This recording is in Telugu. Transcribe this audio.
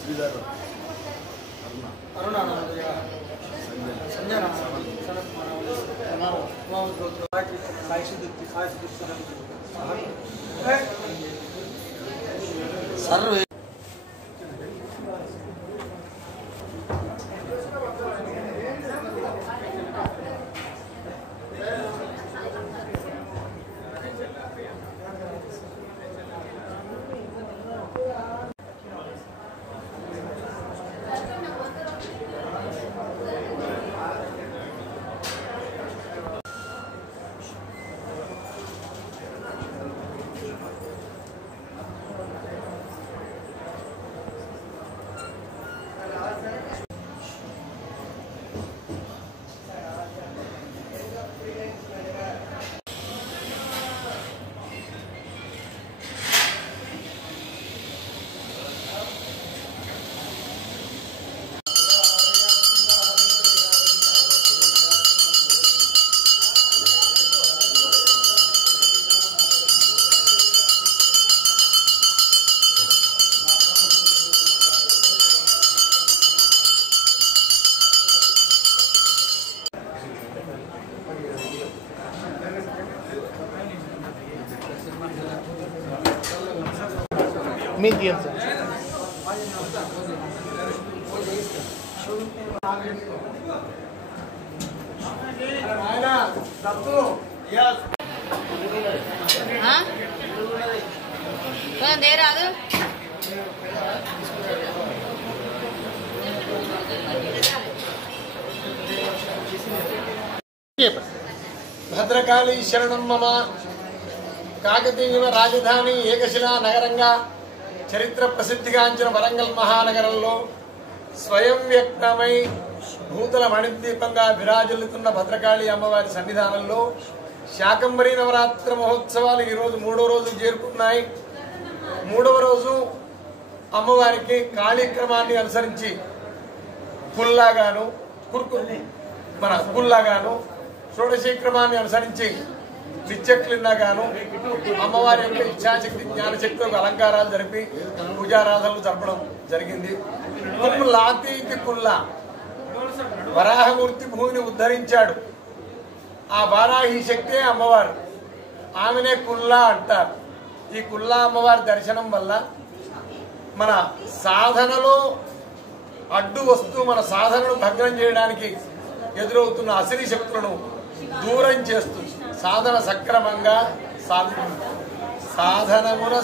శ్రీధర్ अरुणा संजय सर्वे मीडियम से दे रहा భద్రకాళి శరణం మమ కాకతీయ రాజధాని ఏకశిలా నగరంగా చరిత్ర ప్రసిద్ధిగాంచిన వరంగల్ మహానగరంలో స్వయం వ్యక్తమై భూతల మణిద్వీపంగా విరాజిల్లుతున్న భద్రకాళి అమ్మవారి సన్నిధానంలో శాకంబరి నవరాత్రి మహోత్సవాలు ఈరోజు 3వ రోజు చేరుకున్నాయి. 3వ రోజు అమ్మవారికి కాళీక్రమాన్ని అనుసరించి కుల్లాగాను షోడశీక్రమాన్ని అనుసరించి నిత్యక్లిన్నగాను అమ్మవారి యొక్క ఇచ్ఛాశక్తి జ్ఞానశక్తులకు అలంకారాలు జరిపి పూజారాధనలు జరపడం జరిగింది. కుల్లాతీతి కుల్లా వరాహమూర్తి భూమిని ఉద్ధరించాడు. ఆ వారాహి శక్తే అమ్మవారు, ఆమెనే కుల్లా అంటారు. ఈ కుల్లా అమ్మవారి దర్శనం వల్ల మన సాధనలో అడ్డు వస్తూ మన సాధనను భగ్నం చేయడానికి ఎదురవుతున్న అసిరి శక్తులను దూరం చేస్తుంది. సాధన సక్రమంగా సాధనమున